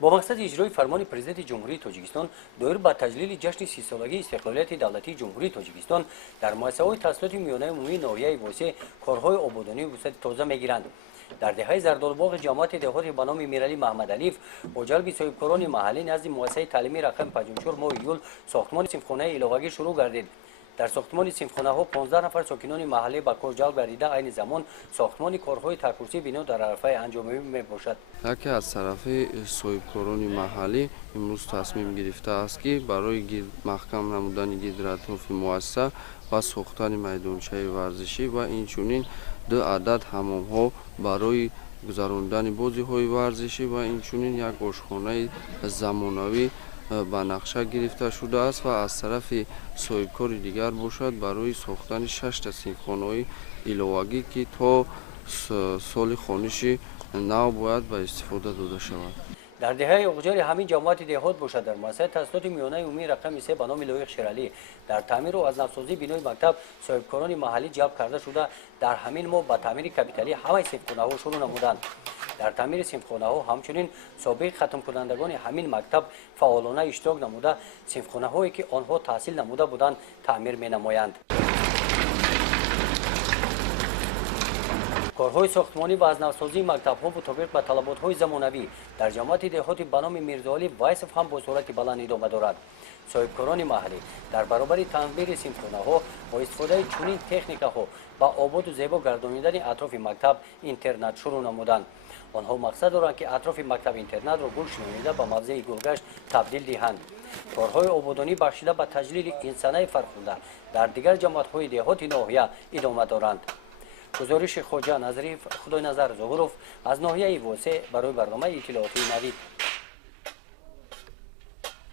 با مقصد اجرای فرمان پرزیدنت جمهوری تاجیکستان دایر به تجلیل جشن 30 سالگی استقلالیت دولتی جمهوری تاجیکستان در مؤسسه‌های تحصیلات میانه عمومی ناحیه واسه کارهای آبادانی و وسعت تازه میگیرند. در دهه زردالباغ جماعت دهاتی به نام میرعلی محمد علیف با جلب صاحبکاران محلی نزد مؤسسه تعلیمی رقم 54 ماه ایول ساختمان صنفخانه الهوگی شروع گردید. در ساختمان صنفخانه ها 15 نفر ساکنان محلی به کار جلب گردیده عین زمان ساختمان کارهای تکورسی بنا در عرفه انجامی می باشد. یکی از طرف صاحبکاران محلی امروز تصمیم گرفته است که برای محکم نمودن گیدراتوف مؤسسه و ساختن میدانچه ورزشی و اینچنین 2 عدد حمام‌ها برای گذراندن بازی‌های ورزشی و اینچنین یک آشخانه زمانوی به نقشه گرفته شده است و از طرف صاحبکار دیگر باشد برای ساختن 6 تا صنفخانه الهوگی که تا سال خانش نو باید به استفاده داده شود. در دهه اقجار همین جماعت دهات باشد در مؤسسه تحصیلات میانه عمومی رقم 3 به نام لایق شیرعلی در تعمیر و از نوسازی بنای مکتب صاحبکاران محلی جلب کرده شده در همین ماه به تعمیر کپیتالی همه صنفخانه ها شروع نمودند. در تعمیر صنفخانه ها همچنین سابق ختم کنندگان همین مکتب فعالانه اشتراک نموده صنفخانه هایی که آنها تحصیل نموده بودند تعمیر می نمایند. کارهای ساختمانی و از نوسازی مکتب‌ها مطابق به طلبات‌های زمانوی در جماعت دهاتی به نام میرزاعلی وایسف هم با صورت بلند ادامه دارد. صاحبکاران محلی در برابر تعمیر صنفخانه‌ها با استفاده چنین تکنیک‌ها با آباد و زیبا گردانیدن اطراف مکتب اینترنت شروع نمودند. آنها مقصد دارند که اطراف مکتب اینترنت را گلش نموده به موضع گلگشت تبدیل دهند. کارهای آبادانی بخشیده به تجلیل این صنایع فرخنده در دیگر جماعت‌های دهاتی ناحیه ادامه دارند. گزارش خواجه نظری خدای نظر زغروف از ناحیه واسه برای برنامه اطلاعاتی نوید.